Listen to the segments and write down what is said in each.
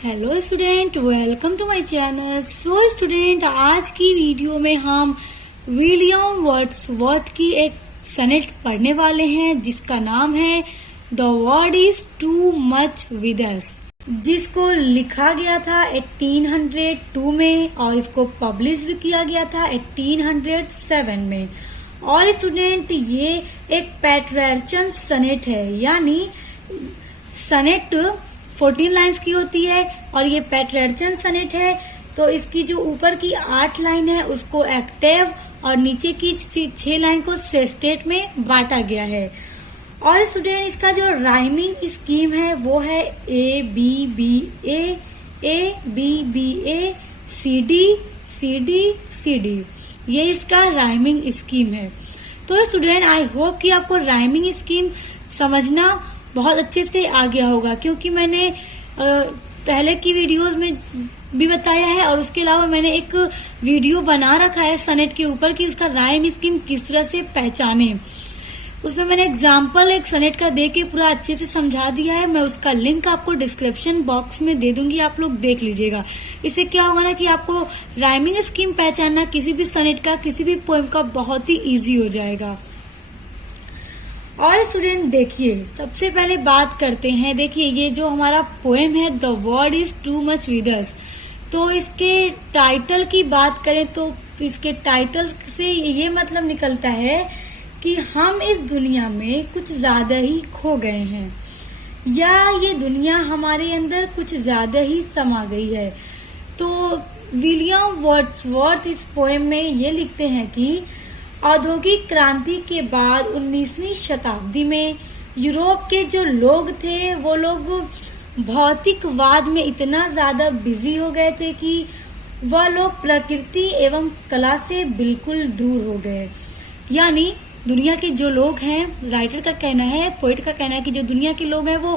Hello student, welcome to my channel. So student, आज की video में हम विलियम वर्ड्सवर्थ की एक सनेट पढ़ने वाले हैं जिसका नाम है the world is too much with us, जिसको लिखा गया था 1802 में और इसको पब्लिश किया गया था 1807 में। और स्टूडेंट, ये एक पैट्रियार्चल सनेट है, यानी सनेट 14 लाइन्स की होती है और ये पैट्रियार्चल सनेट है। तो इसकी जो ऊपर की 8 लाइन है उसको एक्टेव और नीचे की 6 लाइन को सेस्टेट में बांटा गया है। और स्टूडेंट, इसका जो राइमिंग स्कीम है वो है A B B A C D C D. ये इसका राइमिंग स्कीम है। तो स्टूडेंट, आई होप कि आपको राइमिंग स्कीम समझना बहुत अच्छे से आ गया होगा, क्योंकि मैंने पहले की वीडियोस में भी बताया है और उसके अलावा मैंने एक वीडियो बना रखा है सनेट के ऊपर कि उसका राइम स्कीम किस तरह से पहचाने। उसमें मैंने एग्जाम्पल एक सनेट का दे के पूरा अच्छे से समझा दिया है। मैं उसका लिंक आपको डिस्क्रिप्शन बॉक्स में दे दूंगी, आप लोग देख लीजिएगा। इससे क्या होगा ना कि आपको राइमिंग स्कीम पहचानना किसी भी सनेट का, किसी भी पोएम का बहुत ही इजी हो जाएगा। और स्टूडेंट देखिए, सबसे पहले बात करते हैं। देखिए, ये जो हमारा पोएम है the world is too much with us, तो इसके टाइटल की बात करें तो इसके टाइटल से ये मतलब निकलता है कि हम इस दुनिया में कुछ ज्यादा ही खो गए हैं, या ये दुनिया हमारे अंदर कुछ ज्यादा ही समा गई है। तो विलियम वर्ड्सवर्थ इस पोएम में ये लिखते हैं कि औद्योगिक क्रांति के बाद 19वीं शताब्दी में यूरोप के जो लोग थे वो लोग भौतिकवाद में इतना ज्यादा बिजी हो गए थे कि वह लोग प्रकृति एवं कला से बिल्कुल दूर हो गए। यानी दुनिया के जो लोग हैं, राइटर का कहना है, पोएट का कहना है कि जो दुनिया के लोग हैं वो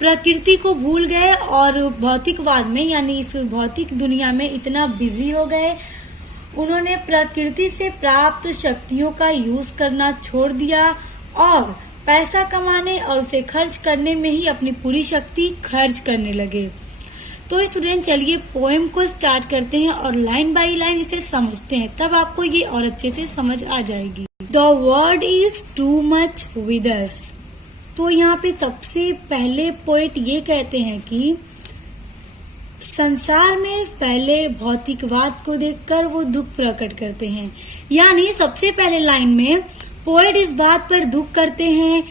प्रकृति को भूल गए और भौतिकवाद में, यानी इस भौतिक दुनिया में इतना बिजी हो गए, उन्होंने प्रकृति से प्राप्त शक्तियों का यूज करना छोड़ दिया और पैसा कमाने और उसे खर्च करने में ही अपनी पूरी शक्ति खर्च करने लगे। तो स्टूडेंट, चलिए पोएम को स्टार्ट करते हैं और लाइन बाय लाइन इसे समझते हैं, तब आपको ये और अच्छे से समझ आ जाएगी। The world is too much with us. तो यहाँ पे सबसे पहले पोएट ये कहते हैं कि संसार में फैले भौतिकवाद को देखकर वो दुख प्रकट करते हैं। यानी सबसे पहले लाइन में पोएट इस बात पर दुख करते हैं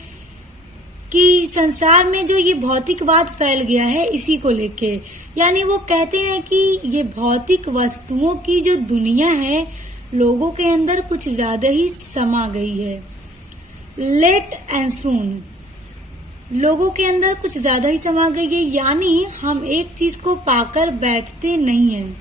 कि संसार में जो ये भौतिकवाद फैल गया है इसी को लेके। यानी वो कहते हैं कि ये भौतिक वस्तुओं की जो दुनिया है लोगों के अंदर कुछ ज्यादा ही समा गई है। लेट एंड सून, लोगों के अंदर कुछ ज्यादा ही समा गई है, यानी हम एक चीज को पाकर बैठते नहीं हैं।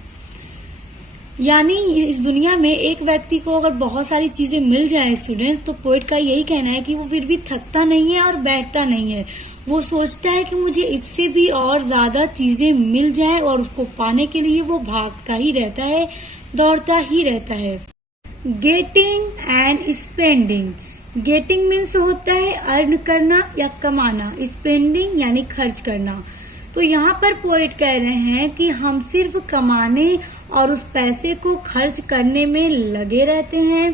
यानी इस दुनिया में एक व्यक्ति को अगर बहुत सारी चीजें मिल जाए स्टूडेंट्स, तो पोएट का यही कहना है कि वो फिर भी थकता नहीं है और बैठता नहीं है। वो सोचता है कि मुझे इससे भी और ज्यादा चीजें मिल जाए और उसको पाने के लिए वो भागता ही रहता है, दौड़ता ही रहता है। Getting and spending. Getting means होता है अर्न करना या कमाना, स्पेंडिंग यानी खर्च करना। तो यहाँ पर पोएट कह रहे हैं कि हम सिर्फ कमाने और उस पैसे को खर्च करने में लगे रहते हैं।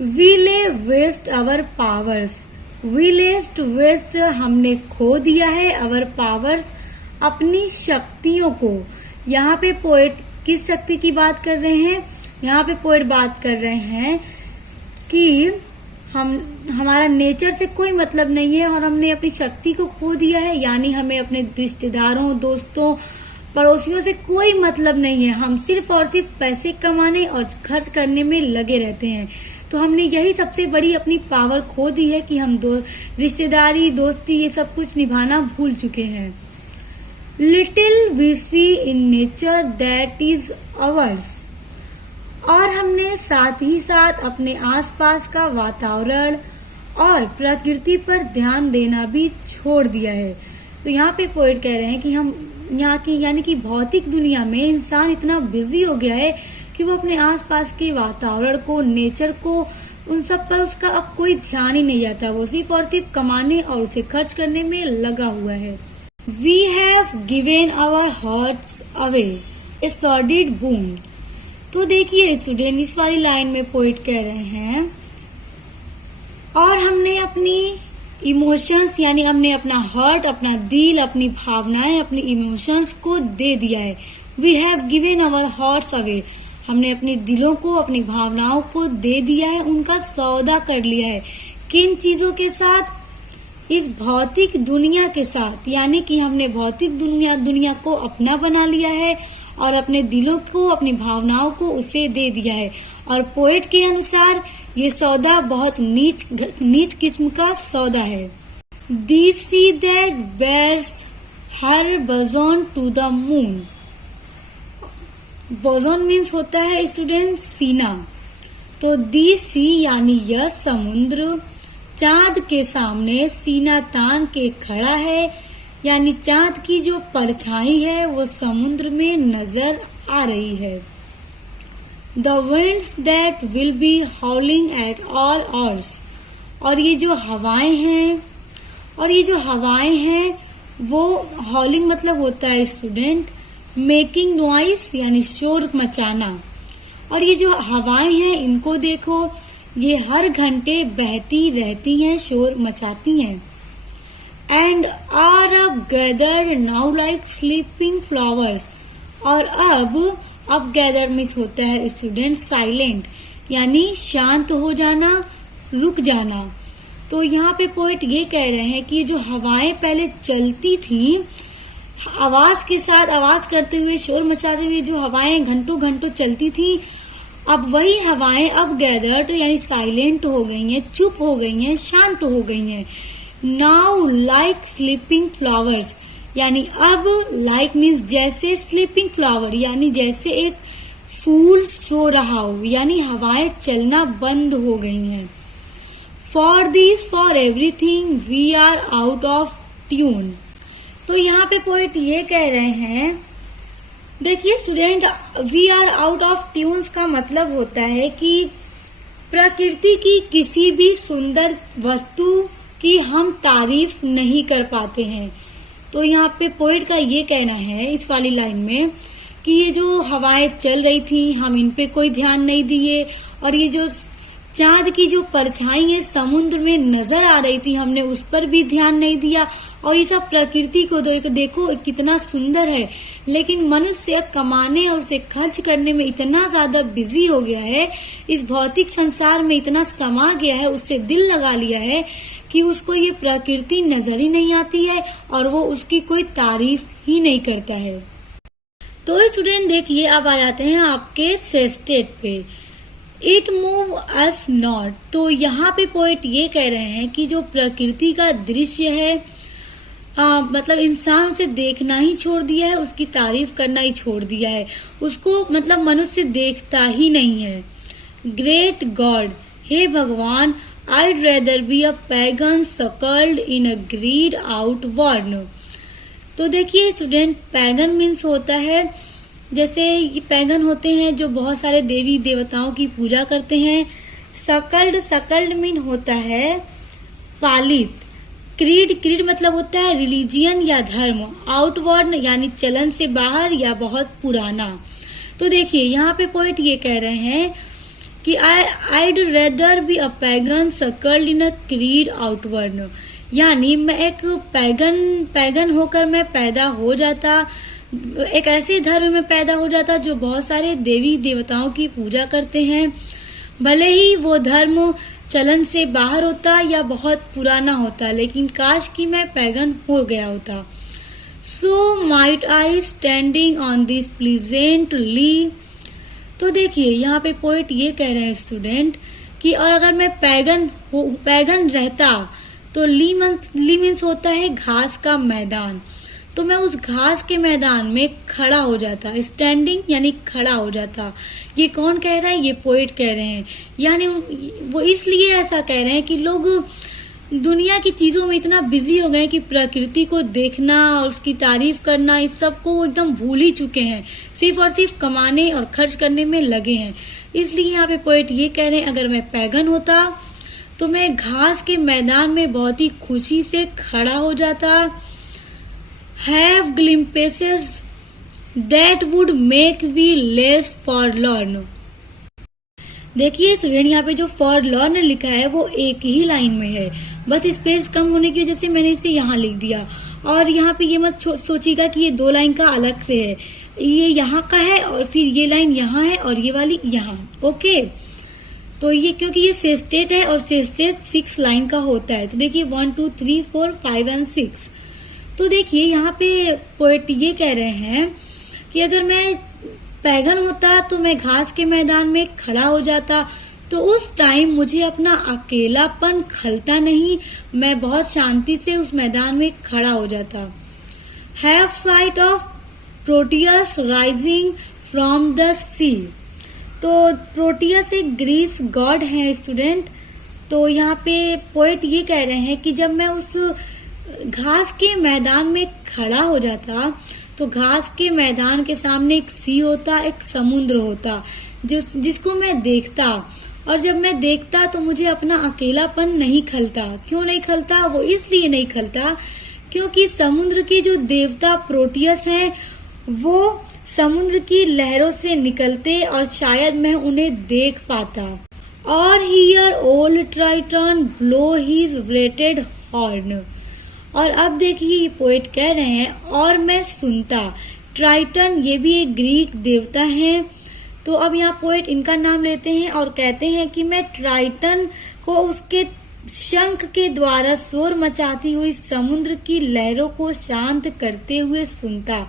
We lay waste our powers. We lest waste, हमने खो दिया है, अवर पावर्स, अपनी शक्तियों को। यहाँ पे पोएट किस शक्ति की बात कर रहे हैं? यहाँ पे पोएट बात कर रहे हैं कि हमारा नेचर से कोई मतलब नहीं है और हमने अपनी शक्ति को खो दिया है। यानी हमें अपने रिश्तेदारों, दोस्तों, पड़ोसियों से कोई मतलब नहीं है। हम सिर्फ और सिर्फ पैसे कमाने और खर्च करने में लगे रहते हैं। तो हमने यही सबसे बड़ी अपनी पावर खो दी है कि हम रिश्तेदारी, दोस्ती, ये सब कुछ निभाना भूल चुके हैं। Little we see in nature that is ours. और हमने साथ ही साथ अपने आसपास का वातावरण और प्रकृति पर ध्यान देना भी छोड़ दिया है। तो यहाँ पे पोएट कह रहे हैं कि हम यहाँ की यानी कि भौतिक दुनिया में इंसान इतना बिजी हो गया है कि वो अपने आसपास के वातावरण को, नेचर को, उन सब पर उसका अब कोई ध्यान ही नहीं जाता। वो सिर्फ और सिर्फ कमाने और उसे खर्च करने में लगा हुआ है। We have given our hearts away, a sordid boon. तो देखिए स्टूडेंट, इस वाली लाइन में पोइट कह रहे हैं और हमने अपनी इमोशंस यानी हमने अपना हार्ट, अपना दिल, अपनी भावनाएं, अपनी इमोशंस को दे दिया है। We have given our hearts away, हमने अपने दिलों को, अपनी भावनाओं को दे दिया है, उनका सौदा कर लिया है। किन चीजों के साथ? इस भौतिक दुनिया के साथ, यानी कि हमने भौतिक दुनिया को अपना बना लिया है और अपने दिलों को, अपनी भावनाओं को उसे दे दिया है। और पोएट के अनुसार ये सौदा बहुत नीच किस्म का सौदा है। The sea that bares her boson to the moon. Bosom means होता है स्टूडेंट सीना। तो दी सी यानी यह समुद्र चांद के सामने सीना तान के खड़ा है, यानी चांद की जो परछाई है वो समुद्र में नजर आ रही है। The winds that will be howling at all hours। और ये जो हवाएं हैं वो हॉलिंग मतलब होता है स्टूडेंट मेकिंग नॉइस यानी शोर मचाना। और ये जो हवाएं हैं इनको देखो, ये हर घंटे बहती रहती हैं, शोर मचाती हैं। एंड आर अब gathered now like sleeping flowers. और अब गैदर मीन्स होता है स्टूडेंट साइलेंट, यानी शांत हो जाना, रुक जाना। तो यहाँ पे पोएट ये कह रहे हैं कि जो हवाएं पहले चलती थी, आवाज के साथ आवाज करते हुए, शोर मचाते हुए जो हवाएं घंटों घंटों चलती थी, अब वही हवाएं अब गैदर्ड यानी साइलेंट हो गई हैं, चुप हो गई हैं, शांत हो गई हैं। नाउ लाइक स्लीपिंग फ्लावर्स, यानी अब लाइक मीन्स जैसे, स्लीपिंग फ्लावर यानी जैसे एक फूल सो रहा हो, यानी हवाएं चलना बंद हो गई हैं। For everything we are out of tune. तो यहाँ पे पोएट ये कह रहे हैं, देखिए student, we are out of tunes का मतलब होता है कि प्रकृति की किसी भी सुंदर वस्तु की हम तारीफ नहीं कर पाते हैं। तो यहाँ पे पोएट का ये कहना है इस वाली लाइन में कि ये जो हवाएं चल रही थी हम इन पे कोई ध्यान नहीं दिए, और ये जो चांद की जो परछाई है समुद्र में नजर आ रही थी हमने उस पर भी ध्यान नहीं दिया। और ये सब प्रकृति को देखो कितना सुंदर है, लेकिन मनुष्य कमाने और उसे खर्च करने में इतना ज्यादा बिजी हो गया है, इस भौतिक संसार में इतना समा गया है, उससे दिल लगा लिया है कि उसको ये प्रकृति नजर ही नहीं आती है और वो उसकी कोई तारीफ ही नहीं करता है। तो स्टूडेंट देखिए, अब आ जाते हैं आपके सेस्टेट पे। It move us not. तो यहाँ पे पोएट ये कह रहे हैं कि जो प्रकृति का दृश्य है, मतलब इंसान उसे देखना ही छोड़ दिया है, उसकी तारीफ करना ही छोड़ दिया है, उसको मतलब मनुष्य देखता ही नहीं है। ग्रेट गॉड, हे भगवान, I'd rather be a pagan suckled in a greed out worn। तो देखिए स्टूडेंट, पैगन मीन्स होता है, जैसे ये पैगन होते हैं जो बहुत सारे देवी देवताओं की पूजा करते हैं। सकल्ड मीन होता है पालित। क्रीड मतलब होता है रिलीजियन या धर्म। आउटवर्ड यानी चलन से बाहर या बहुत पुराना। तो देखिए यहाँ पे पोएट ये कह रहे हैं कि I'd rather be a pagan suckled in a creed outward, यानी मैं एक पैगन होकर मैं पैदा हो जाता, एक ऐसे धर्म में पैदा हो जाता जो बहुत सारे देवी देवताओं की पूजा करते हैं, भले ही वो धर्म चलन से बाहर होता या बहुत पुराना होता, लेकिन काश कि मैं पैगन हो गया होता। So might I standing on this pleasant lee। तो देखिए यहाँ पे पोएट ये कह रहे हैं स्टूडेंट कि और अगर मैं पैगन रहता तो ली मीन्स होता है घास का मैदान, तो मैं उस घास के मैदान में खड़ा हो जाता। स्टैंडिंग यानी खड़ा हो जाता। ये कौन कह रहा है? ये पोएट कह रहे हैं। यानी वो इसलिए ऐसा कह रहे हैं कि लोग दुनिया की चीजों में इतना बिजी हो गए कि प्रकृति को देखना और उसकी तारीफ करना, इस सब को वो एकदम भूल ही चुके हैं, सिर्फ और सिर्फ कमाने और खर्च करने में लगे हैं। इसलिए यहाँ पे पोएट ये कह रहे हैं अगर मैं पैगन होता तो मैं घास के मैदान में बहुत ही खुशी से खड़ा हो जाता, have glimpses that would make we less forlorn. देखिए स्टूडेंट, यहाँ पे जो फॉरलॉर्न लिखा है वो एक ही लाइन में है, बस स्पेस कम होने की वजह से मैंने इसे यहाँ लिख दिया। और यहाँ पे ये मत सोचिएगा कि ये दो लाइन का अलग से है, ये यहाँ का है और फिर ये लाइन यहाँ है और ये वाली यहाँ। ओके, तो ये क्योंकि ये सेस्टेट है और सेस्टेट 6 लाइन का होता है। तो देखिए 1 2 3 4 5 एंड 6। तो देखिए यहाँ पे पोएट ये कह रहे हैं कि अगर मैं पैगन होता तो मैं घास के मैदान में खड़ा हो जाता, तो उस टाइम मुझे अपना अकेलापन खलता नहीं, मैं बहुत शांति से उस मैदान में खड़ा हो जाता। Have sight of Proteus rising from the sea. तो प्रोटियस एक ग्रीस गॉड है स्टूडेंट। तो यहाँ पे पोएट ये कह रहे हैं कि जब मैं उस घास के मैदान में खड़ा हो जाता तो घास के मैदान के सामने एक सी होता, एक समुद्र होता जिसको मैं देखता, और जब मैं देखता तो मुझे अपना अकेलापन नहीं खलता। क्यों नहीं खलता? वो इसलिए नहीं खलता क्योंकि समुद्र के जो देवता प्रोटियस हैं वो समुद्र की लहरों से निकलते और शायद मैं उन्हें देख पाता। और hear old Triton blow his bleated horn. और अब देखिए ये पोएट कह रहे हैं और मैं सुनता। ट्राइटन ये भी एक ग्रीक देवता है। तो अब यहाँ पोएट इनका नाम लेते हैं और कहते हैं कि मैं ट्राइटन को उसके शंख के द्वारा शोर मचाती हुई समुद्र की लहरों को शांत करते हुए सुनता।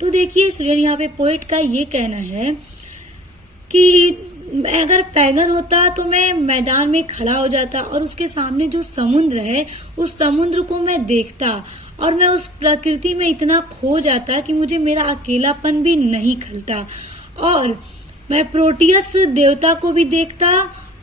तो देखिए स्टूडेंट, यहाँ पे पोएट का ये कहना है कि अगर पैगन होता तो मैं मैदान में खड़ा हो जाता और उसके सामने जो समुद्र है उस समुद्र को मैं देखता और मैं उस प्रकृति में इतना खो जाता कि मुझे मेरा अकेलापन भी नहीं खलता, और मैं प्रोटियस देवता को भी देखता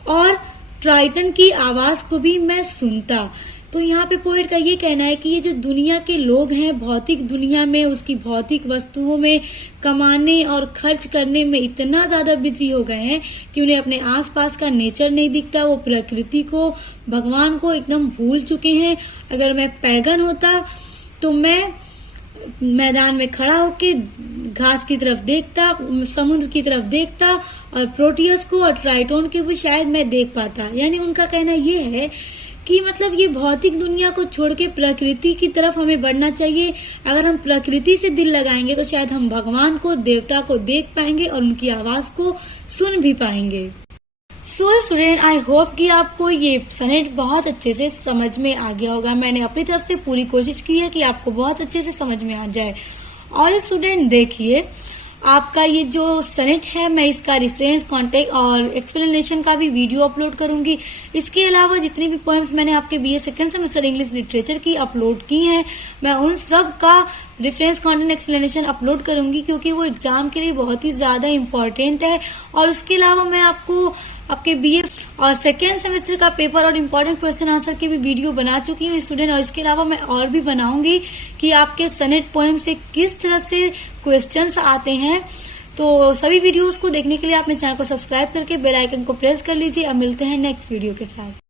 और ट्राइटन की आवाज को भी मैं सुनता। तो यहाँ पे पोएट का ये कहना है कि ये जो दुनिया के लोग हैं भौतिक दुनिया में उसकी भौतिक वस्तुओं में कमाने और खर्च करने में इतना ज्यादा बिजी हो गए हैं कि उन्हें अपने आसपास का नेचर नहीं दिखता, वो प्रकृति को, भगवान को एकदम भूल चुके हैं। अगर मैं पैगन होता तो मैं मैदान में खड़ा होके घास की तरफ देखता, समुद्र की तरफ देखता और प्रोटियस को और ट्राइटोन को भी शायद मैं देख पाता। यानी उनका कहना ये है कि मतलब ये भौतिक दुनिया को छोड़ के प्रकृति की तरफ हमें बढ़ना चाहिए। अगर हम प्रकृति से दिल लगाएंगे तो शायद हम भगवान को, देवता को देख पाएंगे और उनकी आवाज को सुन भी पाएंगे। सो स्टूडेंट, आई होप कि आपको ये सनेट बहुत अच्छे से समझ में आ गया होगा। मैंने अपनी तरफ से पूरी कोशिश की है कि आपको बहुत अच्छे से समझ में आ जाए। और स्टूडेंट देखिए, आपका ये जो सनेट है मैं इसका रेफरेंस, कॉन्टेक्ट और एक्सप्लेनेशन का भी वीडियो अपलोड करूंगी। इसके अलावा जितनी भी पोएम्स मैंने आपके BA second semester English literature की अपलोड की हैं मैं उन सब का रेफरेंस, कॉन्टेंट, एक्सप्लेनेशन अपलोड करूंगी क्योंकि वो एग्जाम के लिए बहुत ही ज्यादा इम्पोर्टेंट है। और उसके अलावा मैं आपको आपके बीए और सेकेंड सेमेस्टर का पेपर और इम्पोर्टेंट क्वेश्चन आंसर की भी वीडियो बना चुकी हूँ स्टूडेंट। और इसके अलावा मैं और भी बनाऊंगी कि आपके सनेट पोएम से किस तरह से क्वेश्चंस आते हैं। तो सभी वीडियोस को देखने के लिए आप मेरे चैनल को सब्सक्राइब करके बेल आइकन को प्रेस कर लीजिए। अब मिलते हैं नेक्स्ट वीडियो के साथ।